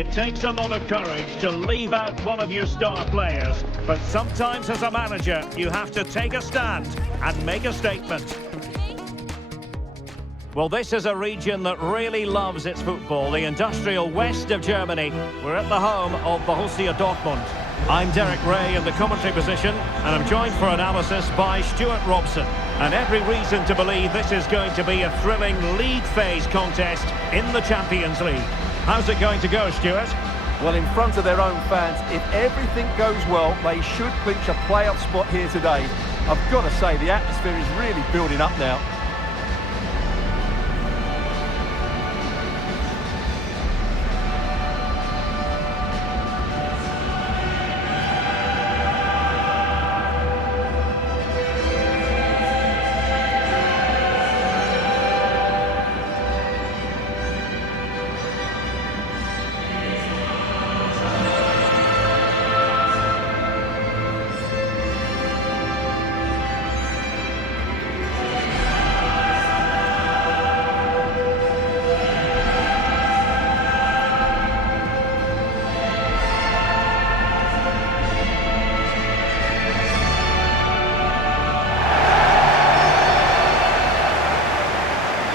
It takes a lot of courage to leave out one of your star players, but sometimes as a manager you have to take a stand and make a statement. Well, this is a region that really loves its football, the industrial west of Germany. We're at the home of Borussia Dortmund. I'm Derek Ray in the commentary position, and I'm joined for analysis by Stuart Robson. And every reason to believe this is going to be a thrilling league phase contest in the Champions League. How's it going to go, Stuart? Well, in front of their own fans, if everything goes well, they should clinch a playoff spot here today. I've got to say, the atmosphere is really building up now.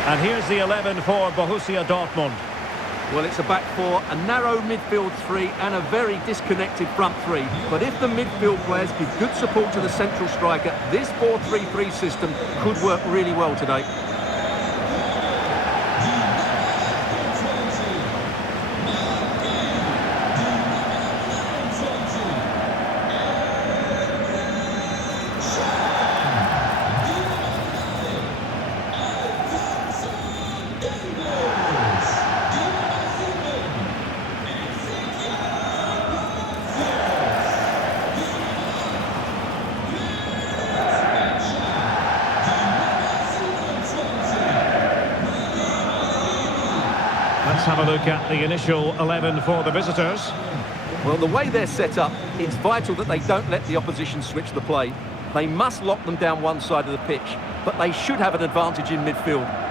And here's the 11 for Borussia Dortmund. Well, it's a back four, a narrow midfield three and a very disconnected front three. But if the midfield players give good support to the central striker, this 4-3-3 system could work really well today. Let's have a look at the initial 11 for the visitors. Well, the way they're set up, it's vital that they don't let the opposition switch the play. They must lock them down one side of the pitch, but they should have an advantage in midfield.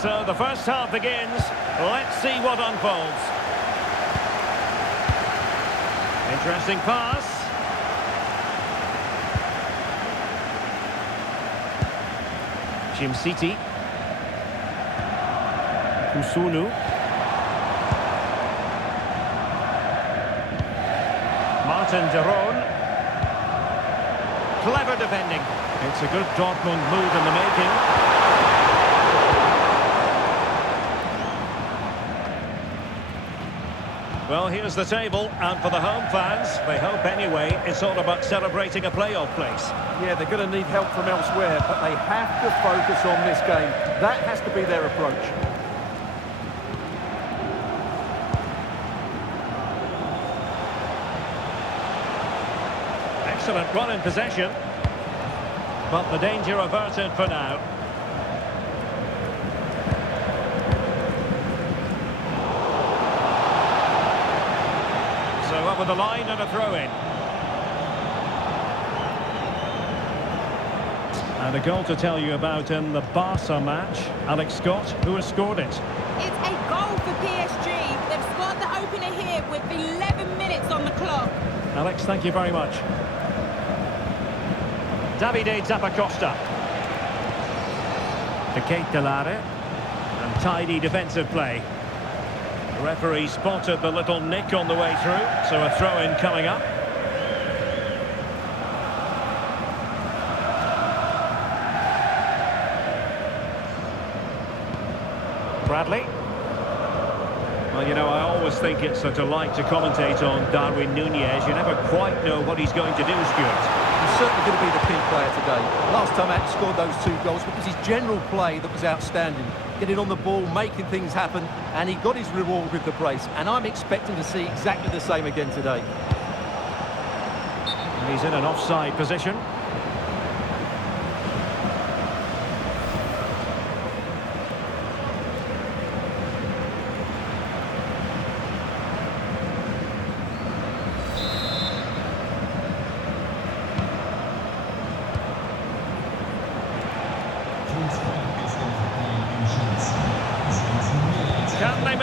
So the first half begins. Let's see what unfolds. Interesting pass. Jimsiti. Kusunu. Martin de Roon. Clever defending. It's a good Dortmund move in the making. Well, here's the table, and for the home fans, they hope anyway, it's all about celebrating a playoff place. Yeah, they're going to need help from elsewhere, but they have to focus on this game. That has to be their approach. Excellent run in possession, but the danger averted for now. So over the line and a throw-in. And a goal to tell you about in the Barca match. Alex Scott, who has scored it. It's a goal for PSG. They've scored the opener here with 11 minutes on the clock. Alex, thank you very much. Davide Zappacosta. To Kate Delare. And tidy defensive play. The referee spotted the little nick on the way through, so a throw-in coming up. Bradley. Well, you know, I always think it's a delight to commentate on Darwin Núñez. You never quite know what he's going to do, Stuart. He's certainly going to be the key player today. Last time out, he scored those 2 goals because his general play that was outstanding. Getting on the ball, making things happen, and he got his reward with the brace. And I'm expecting to see exactly the same again today. He's in an offside position.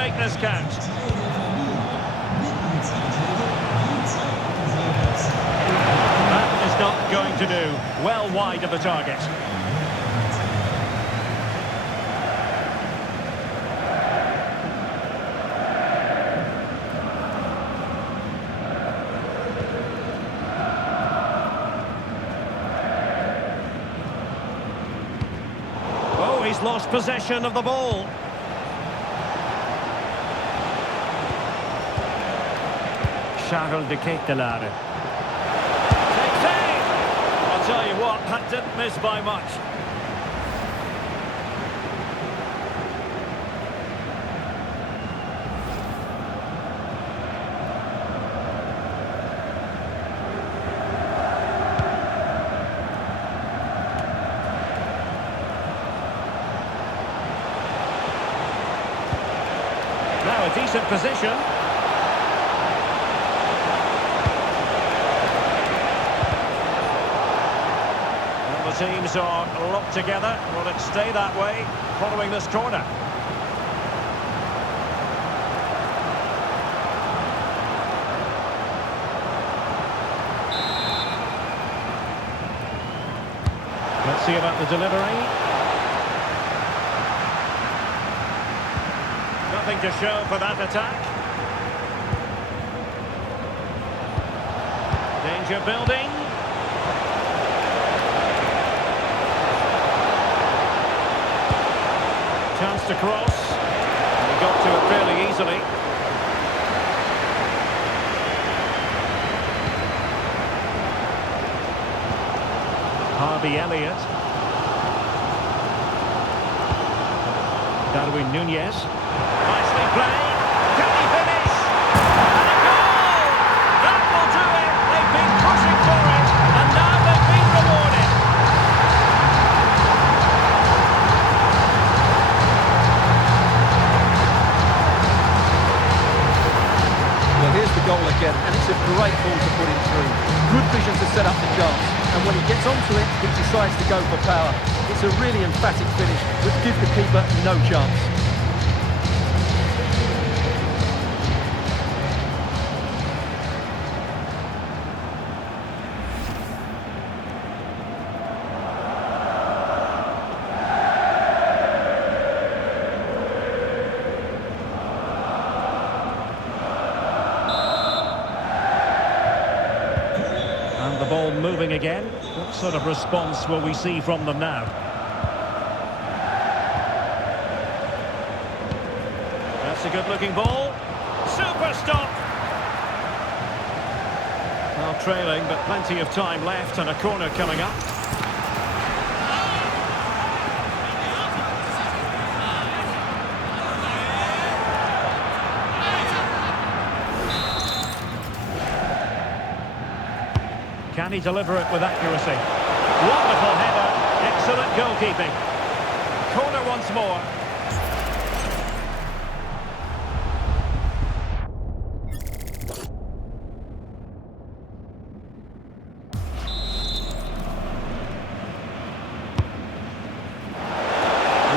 make this count. That is not going to do. Well wide of the target. Oh, he's lost possession of the ball. Charles de Ketelaere. Save! I'll tell you what, that didn't miss by much. Now a decent position. The teams are locked together. Will it stay that way following this corner? Let's see about the delivery. Nothing to show for that attack. Danger building. Chance to cross. And he got to it fairly easily. Harvey Elliott. Darwin Núñez. Nicely played. Can he finish? And a goal! That will do it. They've been pushing for it. And now they've been rewarded. Well, here's the goal again, and it's a great ball to put him through. Good vision to set up the chance, and when he gets onto it, he decides to go for power. It's a really emphatic finish, which gives the keeper no chance. And the ball moving again. What sort of response will we see from them now? That's a good-looking ball. Super stop! Well, trailing, but plenty of time left and a corner coming up. Can he deliver it with accuracy? Wonderful header, excellent goalkeeping. Corner once more.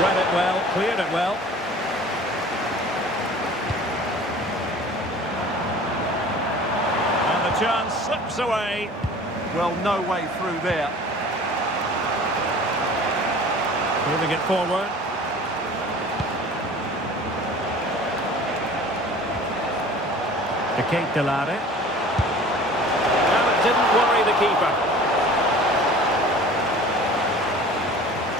Read it well, cleared it well. And the chance slips away. Well, no way through there. Moving it forward. De Ketelaere. And it didn't worry the keeper.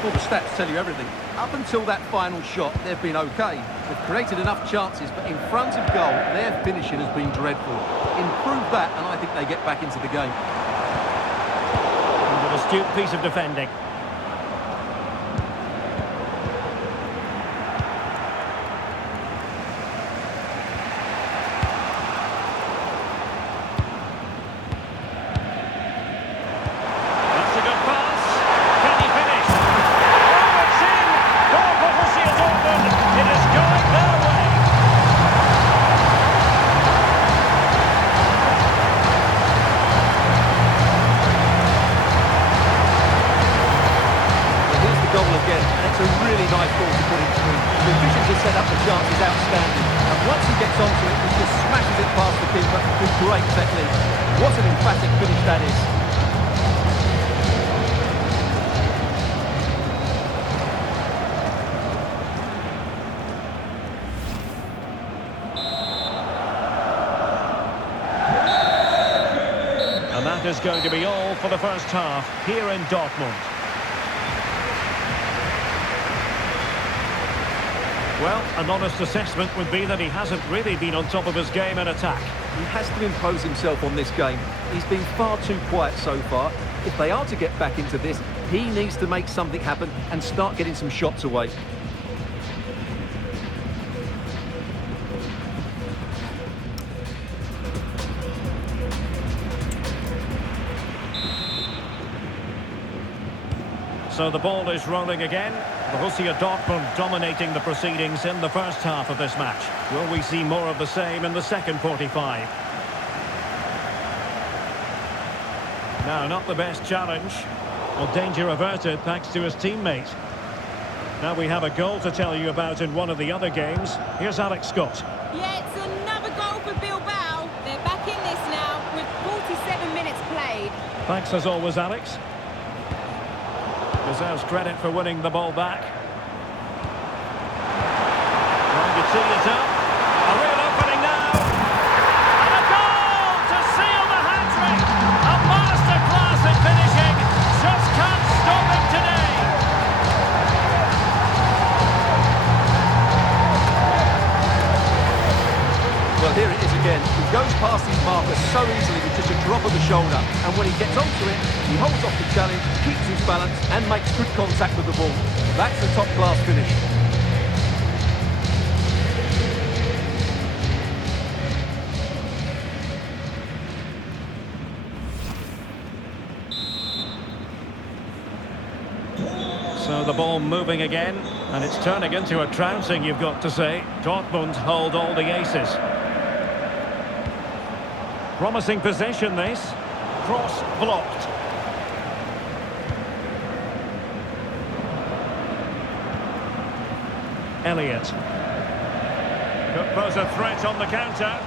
Well, the stats tell you everything. Up until that final shot, they've been okay. They've created enough chances, but in front of goal, their finishing has been dreadful. Improve that, and I think they get back into the game. An astute piece of defending. That's a good pass. Can he finish? Oh, it's in! Goal for Borussia Dortmund. It is going their way. Here's the goal again, and it's a really nice ball to put him through. The vision to set up the chance is outstanding. Once he gets onto it, he just smashes it past the keeper with great technique. What an emphatic finish that is. And that is going to be all for the first half here in Dortmund. Well, an honest assessment would be that he hasn't really been on top of his game in attack. He has to impose himself on this game. He's been far too quiet so far. If they are to get back into this, he needs to make something happen and start getting some shots away. So the ball is rolling again. Borussia Dortmund dominating the proceedings in the first half of this match. Will we see more of the same in the second 45? Now, not the best challenge. Well, danger averted thanks to his teammate. Now we have a goal to tell you about in one of the other games. Here's Alex Scott. Yeah, it's another goal for Bilbao. They're back in this now with 47 minutes played. Thanks as always, Alex. Deserves credit for winning the ball back. Trying to tee it up. A real opening now. And a goal to seal the hat-trick. A masterclass at finishing. Just can't stop it today. Well, here it is again. He goes past his marker so easily with just a drop of the shoulder. And when he gets onto it, he holds off the challenge, keeps his balance, and makes good contact with the ball. That's a top-class finish. So the ball moving again, and it's turning into a trouncing, you've got to say. Dortmund hold all the aces. Promising possession, this. Cross blocked. Elliott. Could pose a threat on the counter.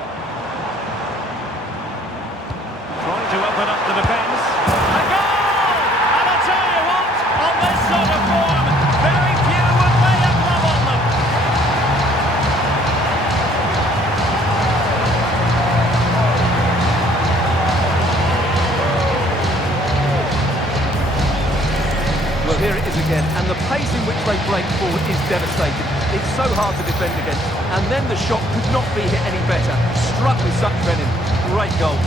Trying to open up the defence. A goal! And I'll tell you what, on this sort of form, very few would lay a glove on them. Well, here it is again, and the pace in which they break forward is devastating. It's so hard to defend against, and then the shot could not be hit any better. Struck with such venom. Great goal.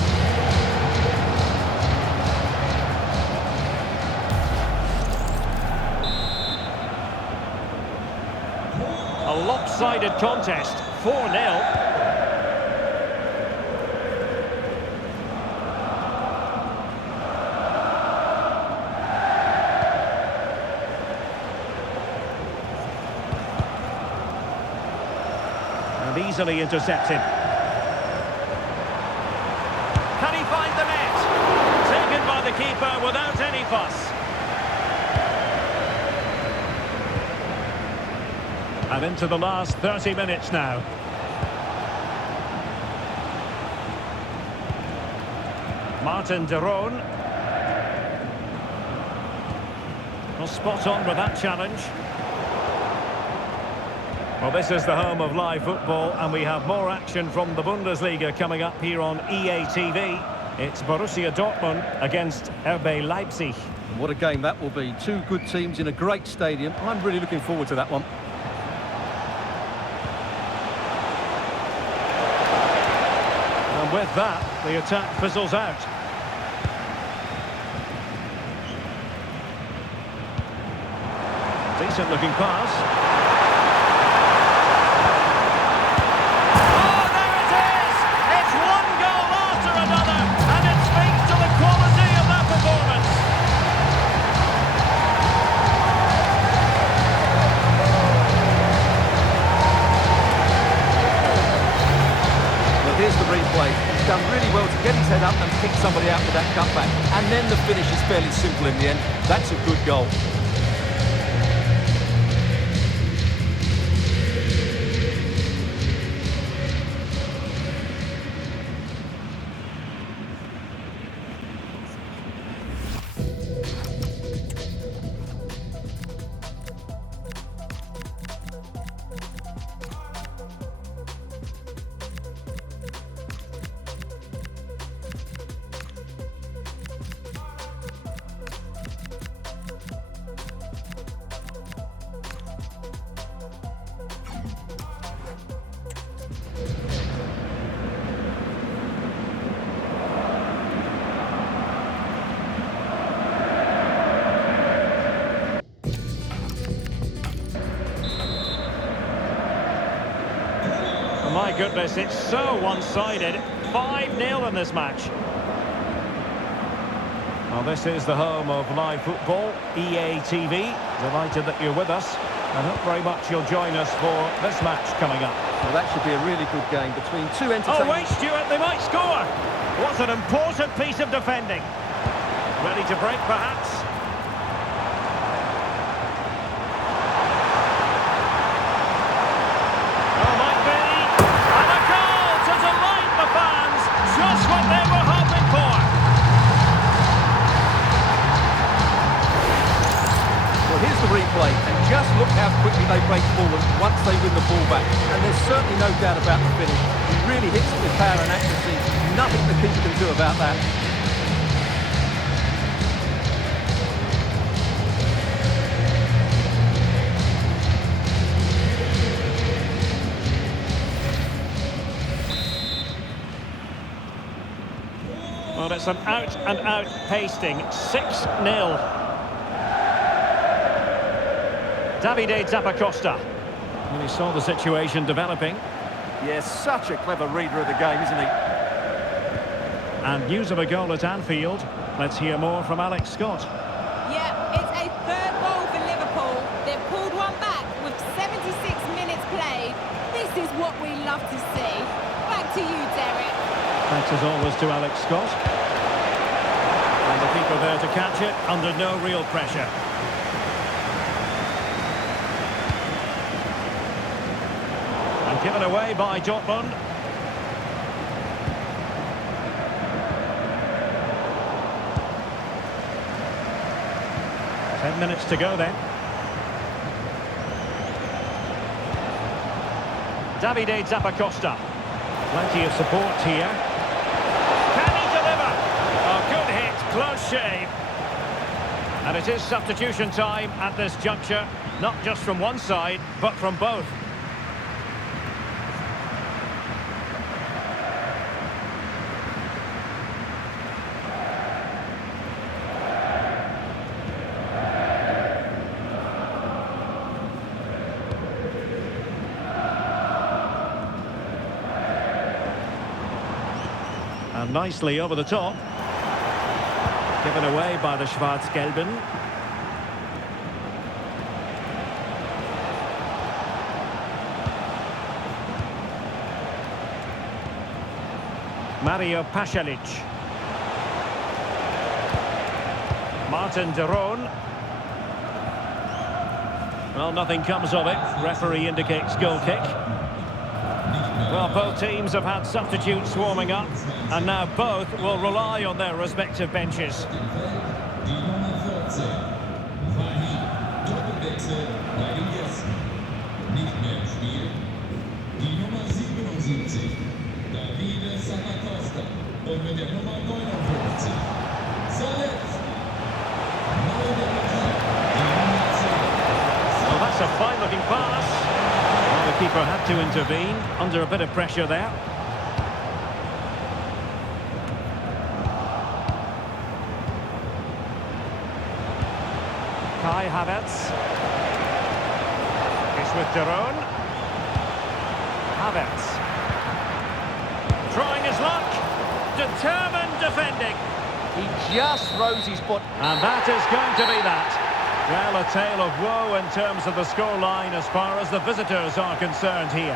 A lopsided contest, 4-0. Easily intercepted. Can he find the net? Taken by the keeper without any fuss. And into the last 30 minutes now. Martin de Roon. Well, spot on with that challenge. Well, this is the home of live football, and we have more action from the Bundesliga coming up here on EA TV. It's Borussia Dortmund against RB Leipzig. What a game that will be. Two good teams in a great stadium. I'm really looking forward to that one. And with that, the attack fizzles out. Decent looking pass. He's done really well to get his head up and pick somebody out with that cutback. And then the finish is fairly simple in the end. That's a good goal. My goodness, it's so one-sided. 5-0 in this match. Well, this is the home of live football, EA TV. Delighted that you're with us. I hope very much you'll join us for this match coming up. Well, that should be a really good game between two Oh, entertaining... wait, Stuart, they might score. What an important piece of defending. Ready to break, perhaps? Oh, might be. And a goal to delight the fans. Just what they were hoping for. Well, here's the replay, and just look how quickly they break forward once they win the ball back. And there's certainly no doubt about the finish. He really hits it with power and accuracy. Nothing the keeper can do about that. Well, it's an out-and-out pasting. 6-0. Davide Zappacosta. And he saw the situation developing. Yes, such a clever reader of the game, isn't he? And news of a goal at Anfield. Let's hear more from Alex Scott. Yeah, it's a third goal for Liverpool. They've pulled one back with 76 minutes played. This is what we love to see. Back to you, Derek. Thanks as always to Alex Scott. And the keeper there to catch it under no real pressure. And given away by Dortmund. Ten minutes to go then. Davide Zappacosta. Plenty of support here. Can he deliver? Oh, good hit, close shave. And it is substitution time at this juncture, not just from one side, but from both. And nicely over the top. Given away by the Schwarz-Gelben. Mario Pasalic. Martin de Roon. Well, nothing comes of it. Referee indicates goal kick. Well, both teams have had substitutes warming up, and now both will rely on their respective benches. Well, that's a fine-looking pass. The keeper had to intervene under a bit of pressure there. Kai Havertz. It's with de Roon. Havertz. Trying his luck. Determined defending. He just throws his body. And that is going to be that. Well, a tale of woe in terms of the scoreline as far as the visitors are concerned here.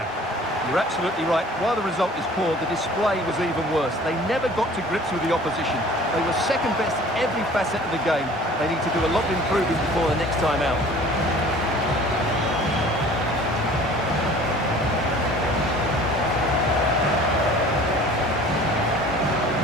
You're absolutely right. While the result is poor, the display was even worse. They never got to grips with the opposition. They were second best in every facet of the game. They need to do a lot of improving before the next time out.